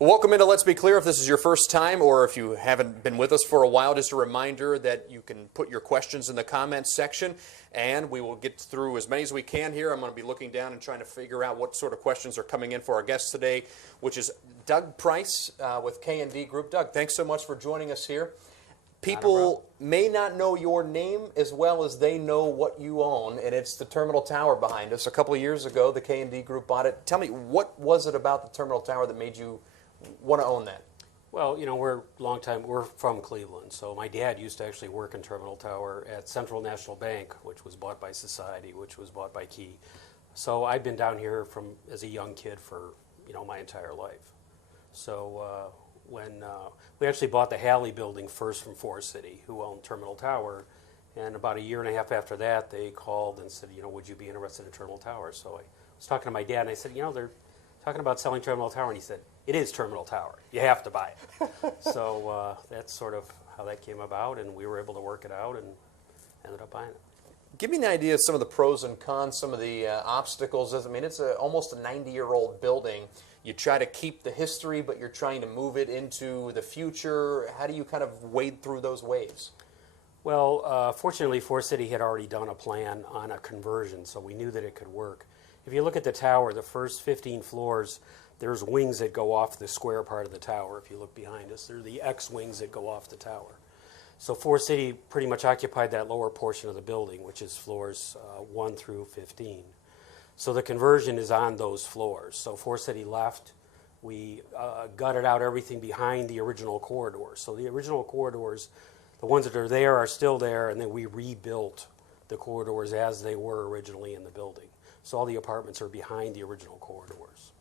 Welcome into Let's Be Clear. If this is your first time or if you haven't been with us for a while, just a reminder that you can put your questions in the comments section and we will get through as many as we can here. I'm going to be looking down and trying to figure out what sort of questions are coming in for our guest today, which is Doug Price with K&D Group. Doug, thanks so much for joining us here. People may not know your name as well as they know what you own, and it's the Terminal Tower behind us. A couple of years ago, the K&D Group bought it. Tell me, what was it about the Terminal Tower that made you want to own that? Well, we're from Cleveland, so my dad used to actually work in Terminal Tower at Central National Bank, which was bought by Society, which was bought by Key. So I've been down here as a young kid for, my entire life. So when we actually bought the Halley building first from Forest City, who owned Terminal Tower, and about a year and a half after that, they called and said, would you be interested in Terminal Tower? So I was talking to my dad, and I said, they're talking about selling Terminal Tower, and he said, it is Terminal Tower. You have to buy it. So that's sort of how that came about, and we were able to work it out and ended up buying it. Give me an idea of some of the pros and cons, some of the obstacles. I mean, it's almost a 90-year-old building. You try to keep the history, but you're trying to move it into the future. How do you kind of wade through those waves? Well, fortunately, Forest City had already done a plan on a conversion, so we knew that it could work. If you look at the tower, the first 15 floors, there's wings that go off the square part of the tower. If you look behind us, they're the X wings that go off the tower. So Forest City pretty much occupied that lower portion of the building, which is floors 1 through 15. So the conversion is on those floors. So Forest City left. We gutted out everything behind the original corridors. So the original corridors, the ones that are there are still there, and then we rebuilt the corridors as they were originally in the building. So all the apartments are behind the original corridors.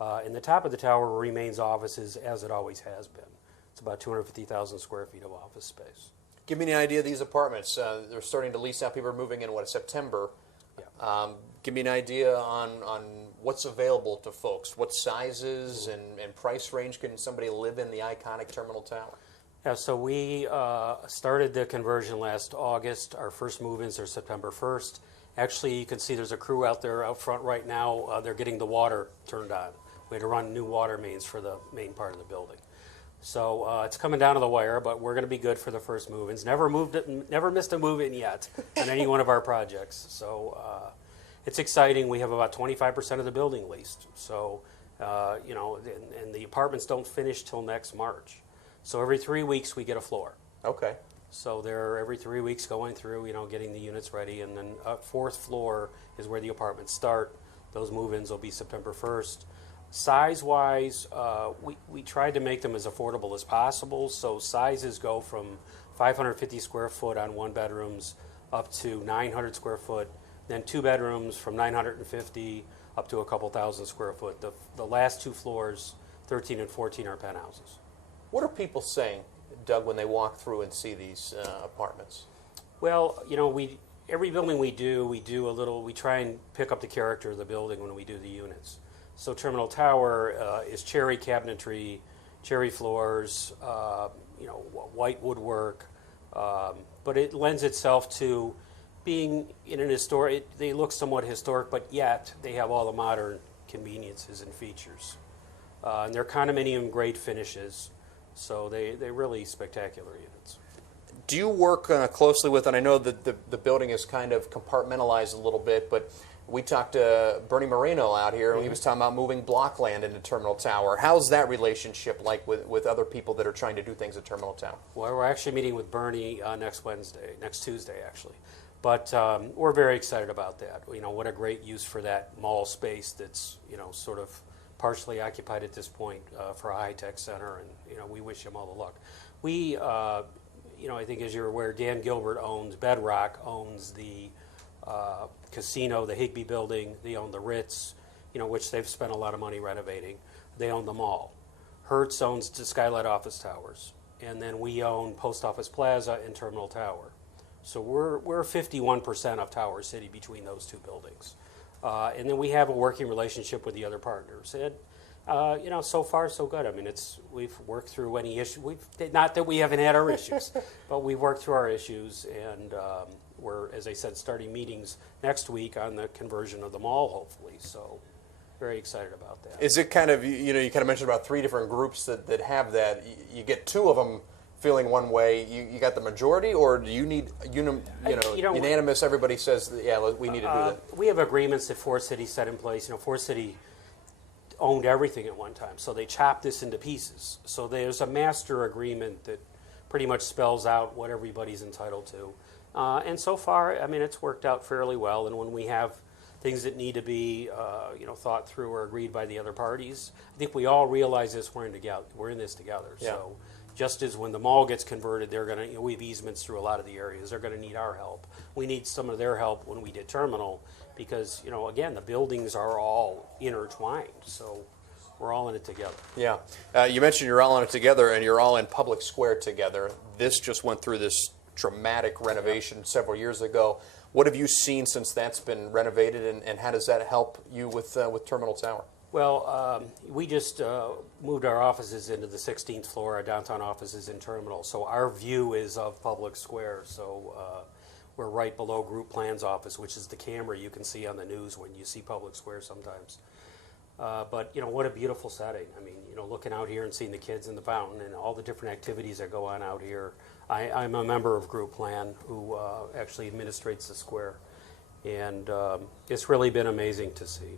And the top of the tower remains offices as it always has been. It's about 250,000 square feet of office space. Give me an idea of these apartments. They're starting to lease out. People are moving in, September? Yeah. Give me an idea on what's available to folks. What sizes and price range can somebody live in the iconic Terminal Tower? Yeah, so we started the conversion last August. Our first move-ins are September 1st. Actually, you can see there's a crew out there out front right now. They're getting the water turned on. We had to run new water mains for the main part of the building. So it's coming down to the wire, but we're going to be good for the first move-ins. Never missed a move-in yet on any one of our projects. So it's exciting. We have about 25% of the building leased. So, and the apartments don't finish till next March. So every 3 weeks we get a floor. Okay. So they're every 3 weeks going through, getting the units ready, and then fourth floor is where the apartments start. Those move-ins will be September 1st. Size-wise, we tried to make them as affordable as possible, so sizes go from 550 square foot on one bedrooms up to 900 square foot, then two bedrooms from 950 up to a couple thousand square foot. The last two floors, 13 and 14, are penthouses. What are people saying, Doug, when they walk through and see these apartments? Well, every building we try and pick up the character of the building when we do the units. So Terminal Tower is cherry cabinetry, cherry floors, white woodwork, but it lends itself to being in an historic. They look somewhat historic, but yet they have all the modern conveniences and features, and they're condominium grade finishes. So they're really spectacular units. Do you work closely with, and I know that the building is kind of compartmentalized a little bit, but we talked to Bernie Moreno out here, and he was talking about moving block land into Terminal Tower. How's that relationship like with other people that are trying to do things at Terminal Tower? Well, we're actually meeting with Bernie next Tuesday, actually. But we're very excited about that. What a great use for that mall space that's, sort of partially occupied at this point for a high-tech center, and we wish him all the luck. We, I think as you're aware, Dan Gilbert Bedrock owns the casino, the Higbee building. They own the Ritz, which they've spent a lot of money renovating. They own the mall. Hertz owns the Skylight Office Towers, and then we own Post Office Plaza and Terminal Tower. So we're 51% of Tower City between those two buildings. And then we have a working relationship with the other partners. And, so far, so good. I mean, we've worked through any issue. Not that we haven't had our issues, but we've worked through our issues, and we're, as I said, starting meetings next week on the conversion of the mall, hopefully. So very excited about that. Is it kind of, you know, you kind of mentioned about 3 different groups that have that. You get 2 of them feeling one way. You got the majority, or do you need unanimous? Everybody says, yeah, we need to do that. We have agreements that Ford City set in place. You know, Ford City owned everything at one time, so they chopped this into pieces. So there's a master agreement that pretty much spells out what everybody's entitled to. And so far, I mean, it's worked out fairly well. And when we have things that need to be, thought through or agreed by the other parties, I think we all realize this. We're in this together. Yeah. So just as when the mall gets converted, they're going to, we have easements through a lot of the areas. They're going to need our help. We need some of their help when we did terminal, because, again, the buildings are all intertwined. So we're all in it together. Yeah. You mentioned you're all in it together, and you're all in Public Square together. This just went through this dramatic renovation several years ago. What have you seen since that's been renovated, and how does that help you with Terminal Tower? Well, we just moved our offices into the 16th floor, our downtown offices in Terminal. So our view is of Public Square. So we're right below Group Plan's office, which is the camera you can see on the news when you see Public Square sometimes. But, what a beautiful setting. I mean, looking out here and seeing the kids in the fountain and all the different activities that go on out here. I'm a member of Group Plan who actually administrates the square. And it's really been amazing to see.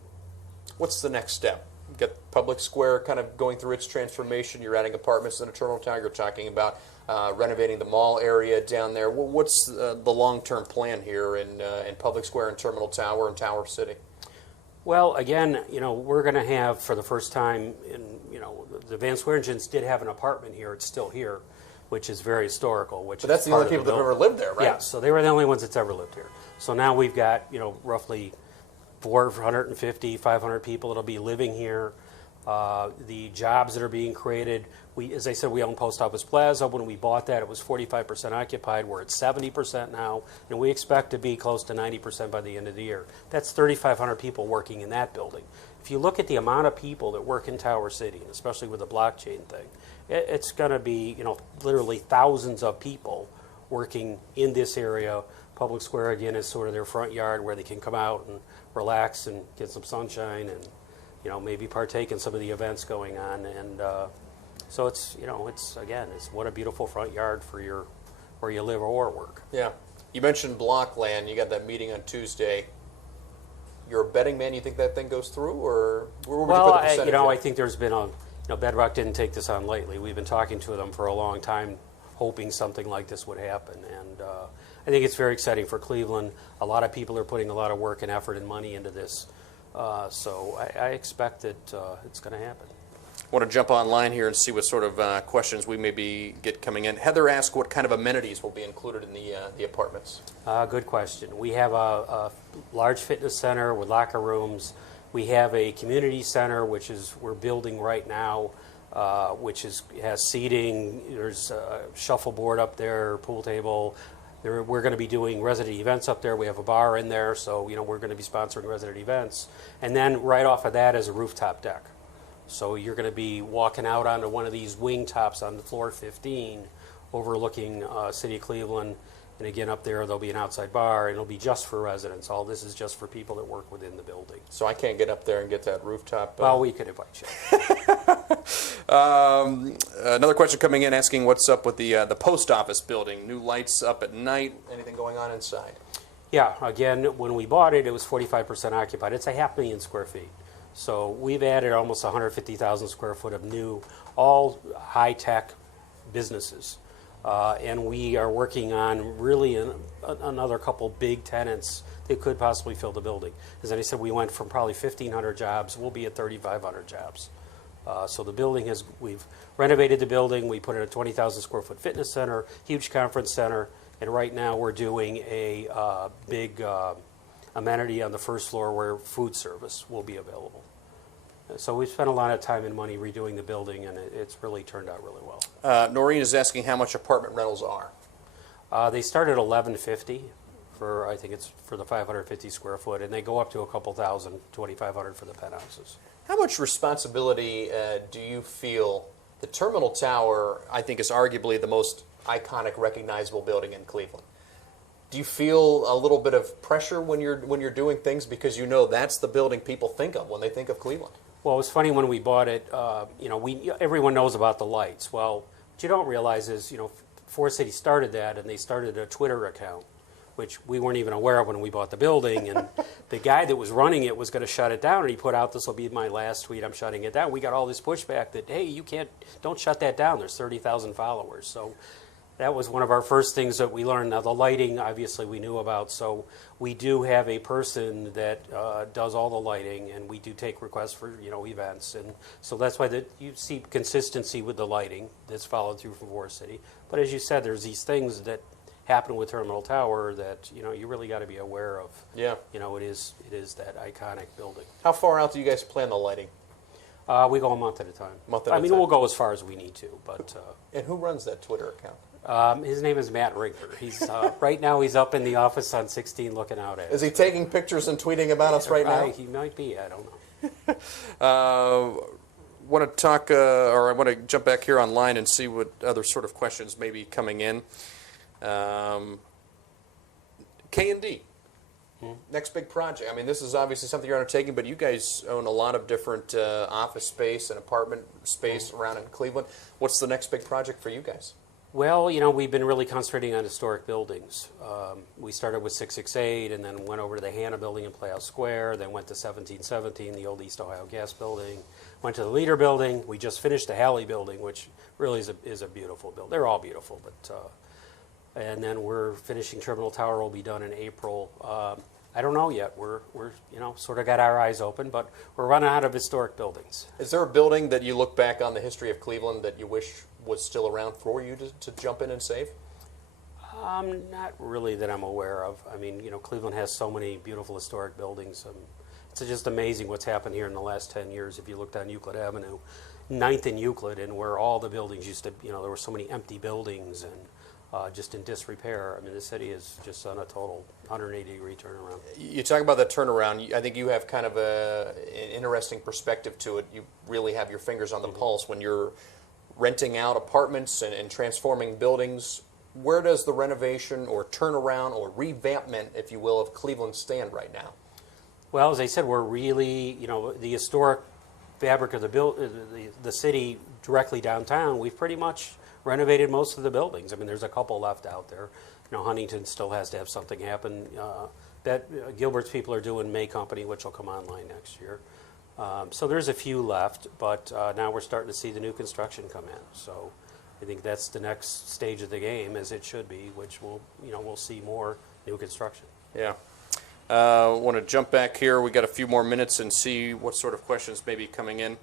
What's the next step? Get Public Square kind of going through its transformation. You're adding apartments in the Terminal Tower. You're talking about renovating the mall area down there. What's the long-term plan here in Public Square and Terminal Tower and Tower City? Well, again, we're going to have, for the first time, the Van Swearingens did have an apartment here. It's still here, which is very historical. But that's the only people that have ever lived there, right? Yeah, so they were the only ones that's ever lived here. So now we've got, roughly 450, 500 people that'll be living here. The jobs that are being created, as I said, we own Post Office Plaza. When we bought that, it was 45% occupied. We're at 70% now, and we expect to be close to 90% by the end of the year. That's 3,500 people working in that building. If you look at the amount of people that work in Tower City, and especially with the blockchain thing, it's going to be, literally thousands of people working in this area. Public Square, again, is sort of their front yard where they can come out and relax and get some sunshine and, maybe partake in some of the events going on. And so it's what a beautiful front yard for where you live or work. Yeah. You mentioned block land. You got that meeting on Tuesday. You're a betting man. You think that thing goes through, or where would you put the percentage? I think there's been Bedrock didn't take this on lightly. We've been talking to them for a long time, hoping something like this would happen. And I think it's very exciting for Cleveland. A lot of people are putting a lot of work and effort and money into this. So I expect that it's going to happen. I want to jump online here and see what sort of questions we maybe get coming in. Heather asked what kind of amenities will be included in the apartments. Good question. We have a large fitness center with locker rooms. We have a community center, which we're building right now, which has seating. There's a shuffleboard up there, pool table. We're going to be doing resident events up there. We have a bar in there, so we're going to be sponsoring resident events. And then right off of that is a rooftop deck. So you're going to be walking out onto one of these wing tops on the floor 15, overlooking City of Cleveland. And again, up there, there'll be an outside bar, and it'll be just for residents. All this is just for people that work within the building. So I can't get up there and get that rooftop? Well, we could invite you. Another question coming in asking what's up with the post office building. New lights up at night. Anything going on inside? Yeah, again, when we bought it, it was 45% occupied. It's 500,000 square feet. So we've added almost 150,000 square foot of new, all high-tech businesses. And we are working on really another couple big tenants that could possibly fill the building. As I said, we went from probably 1,500 jobs. We'll be at 3,500 jobs. So the building we've renovated the building. We put in a 20,000 square foot fitness center, huge conference center, and right now we're doing a big amenity on the first floor where food service will be available. So we've spent a lot of time and money redoing the building, and it's really turned out really well. Noreen is asking how much apartment rentals are. They start at $1,150 I think it's for the 550 square foot, and they go up to a couple thousand, 2,500 for the penthouses. How much responsibility do you feel? The Terminal Tower, I think, is arguably the most iconic, recognizable building in Cleveland. Do you feel a little bit of pressure when you're doing things because you know that's the building people think of when they think of Cleveland? Well, it was funny when we bought it. Everyone knows about the lights. Well, what you don't realize is, Forest City started that, and they started a Twitter account, which we weren't even aware of when we bought the building. And the guy that was running it was going to shut it down, and he put out, "This will be my last tweet. I'm shutting it down." We got all this pushback that, "Hey, don't shut that down. There's 30,000 followers." So that was one of our first things that we learned. Now, the lighting, obviously, we knew about. So we do have a person that does all the lighting, and we do take requests for, events. And so that's why you see consistency with the lighting that's followed through from Forest City. But as you said, there's these things that happen with Terminal Tower that, you really got to be aware of. Yeah. It is that iconic building. How far out do you guys plan the lighting? We go a month at a time. Month at a time. We'll go as far as we need to. But and who runs that Twitter account? his name is Matt Rinker. He's right now he's up in the office on 16 looking out at us. Is he taking pictures and tweeting about us right now? He might be. I don't know. Want to talk, or I want to jump back here online and see what other sort of questions may be coming in. K&D, next big project. I mean, this is obviously something you're undertaking, but you guys own a lot of different office space and apartment space around in Cleveland. What's the next big project for you guys? Well, we've been really concentrating on historic buildings. We started with 668 and then went over to the Hannah Building in Playhouse Square, then went to 1717, the old East Ohio Gas Building, went to the Leader Building. We just finished the Halley Building, which really is a beautiful building. They're all beautiful, but and then we're finishing Terminal Tower. Will be done in April. I don't know yet. We're sort of got our eyes open, but we're running out of historic buildings. Is there a building that you look back on the history of Cleveland that you wish was still around for you to jump in and save? Not really that I'm aware of. I mean, Cleveland has so many beautiful historic buildings. It's just amazing what's happened here in the last 10 years. If you look down Euclid Avenue, 9th and Euclid, and where all the buildings used to, there were so many empty buildings and just in disrepair. I mean, the city is just on a total 180-degree turnaround. You talk about that turnaround. I think you have kind of an interesting perspective to it. You really have your fingers on the pulse when you're renting out apartments and transforming buildings. Where does the renovation or turnaround or revampment, if you will, of Cleveland stand right now? Well, as I said, we're really, the historic fabric of the city directly downtown, we've pretty much renovated most of the buildings. I mean, there's a couple left out there. Huntington still has to have something happen. Gilbert's people are doing May Company, which will come online next year. So there's a few left, but now we're starting to see the new construction come in. So I think that's the next stage of the game, as it should be, which we'll see more new construction. Yeah. I want to jump back here. We got a few more minutes and see what sort of questions may be coming in.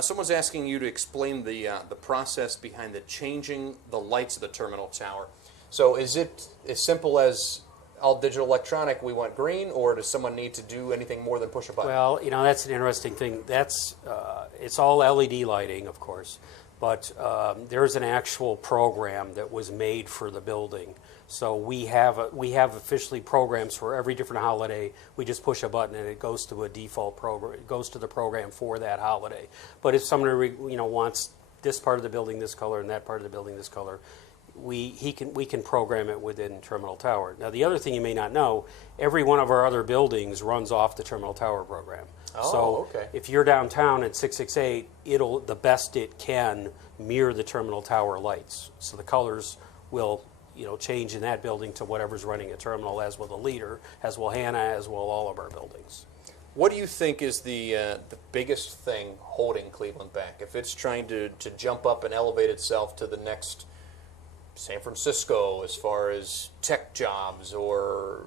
Someone's asking you to explain the process behind the changing the lights of the terminal tower. So is it as simple as all digital electronic, we want green, or does someone need to do anything more than push a button? Well, that's an interesting thing. It's all LED lighting, of course, but there's an actual program that was made for the building. So we have officially programs for every different holiday. We just push a button and it goes to a default program. It goes to the program for that holiday. But if someone wants this part of the building this color and that part of the building this color, we can program it within Terminal Tower. Now, the other thing you may not know, every one of our other buildings runs off the Terminal Tower program. Oh, so okay. If you're downtown at 668, it'll the best it can mirror the Terminal Tower lights. So the colors will change in that building to whatever's running a terminal, as will the Leader, as will Hannah, as will all of our buildings. What do you think is the biggest thing holding Cleveland back? If it's trying to jump up and elevate itself to the next San Francisco as far as tech jobs, or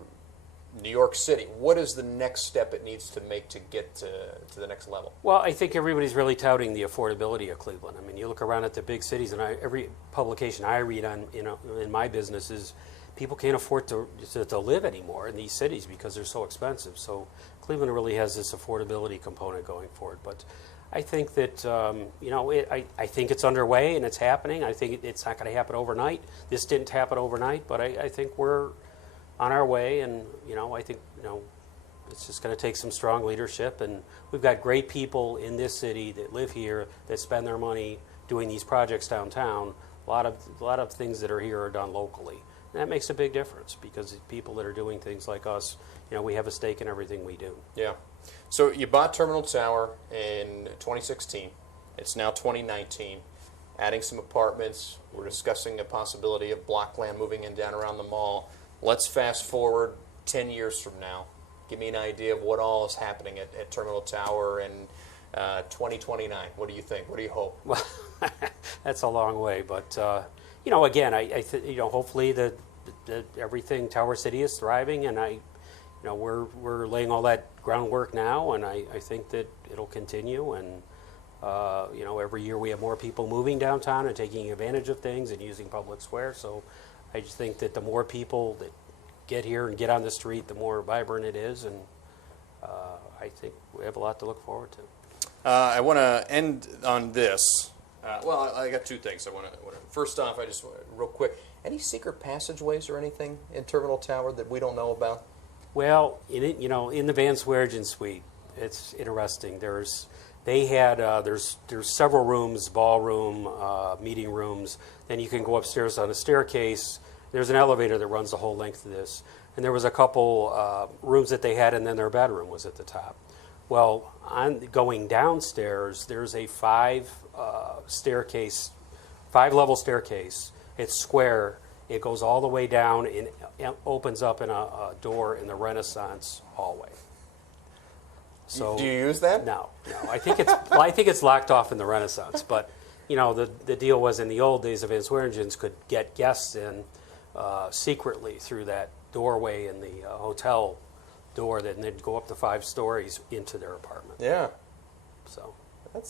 New York City, what is the next step it needs to make to get to the next level? Well, I think everybody's really touting the affordability of Cleveland. I mean, you look around at the big cities, and every publication I read on, in my business is people can't afford to live anymore in these cities because they're so expensive. So Cleveland really has this affordability component going forward. But I think that, I think it's underway and it's happening. I think it's not going to happen overnight. This didn't happen overnight, but I think we're on our way, and I think it's just going to take some strong leadership, and we've got great people in this city that live here that spend their money doing these projects downtown. A lot of things that are here are done locally, That makes a big difference because people that are doing things like us, we have a stake in everything we do. Yeah. So you bought Terminal Tower in 2016. It's now 2019. Adding some apartments. We're discussing a possibility of block land moving in down around the mall. Let's fast forward 10 years from now. Give me an idea of what all is happening at Terminal Tower in 2029. What do you think? What do you hope? Well, that's a long way, but again, hopefully the everything Tower City is thriving, and we're laying all that groundwork now, and I think that it'll continue, and every year we have more people moving downtown and taking advantage of things and using public square. So I just think that the more people that get here and get on the street, the more vibrant it is, and I think we have a lot to look forward to. I want to end on this. Well, I got two things. First off, I just want real quick. Any secret passageways or anything in Terminal Tower that we don't know about? Well, in the Van Swearingen suite, it's interesting. There's several rooms, ballroom, meeting rooms. Then you can go upstairs on a staircase. There's an elevator that runs the whole length of this. And there was a couple rooms that they had, and then their bedroom was at the top. Well, going downstairs, there's a five-level staircase. It's square. It goes all the way down and opens up in a door in the Renaissance hallway. So do you use that? No. I think it's locked off in the Renaissance. But the deal was in the old days, the Van Sweringens could get guests in secretly through that doorway in the hotel door, then they'd go up to 5 stories into their apartment. Yeah. So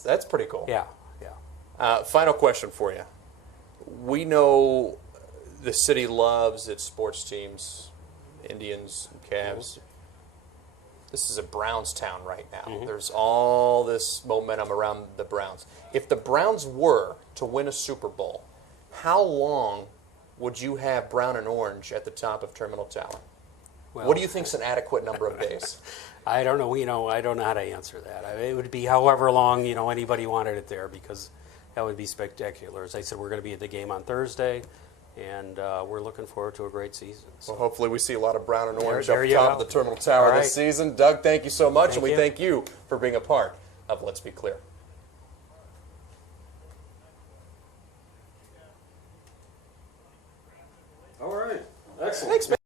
that's pretty cool. Yeah. Final question for you. We know the city loves its sports teams, Indians and Cavs. This is a Browns town right now. Mm-hmm. There's all this momentum around the Browns. If the Browns were to win a Super Bowl, how long would you have brown and orange at the top of Terminal Tower? Well, What do you think is an adequate number of days? I don't know. I don't know how to answer that. It would be however long anybody wanted it there, because that would be spectacular. As I said, we're going to be at the game on Thursday, and we're looking forward to a great season. So. Well, hopefully we see a lot of brown and orange There up you top go. of the Terminal Tower All this right. season. Doug, thank you so much, Thank and we you. thank you for being a part of Let's Be Clear. All right. Excellent. Thanks, man.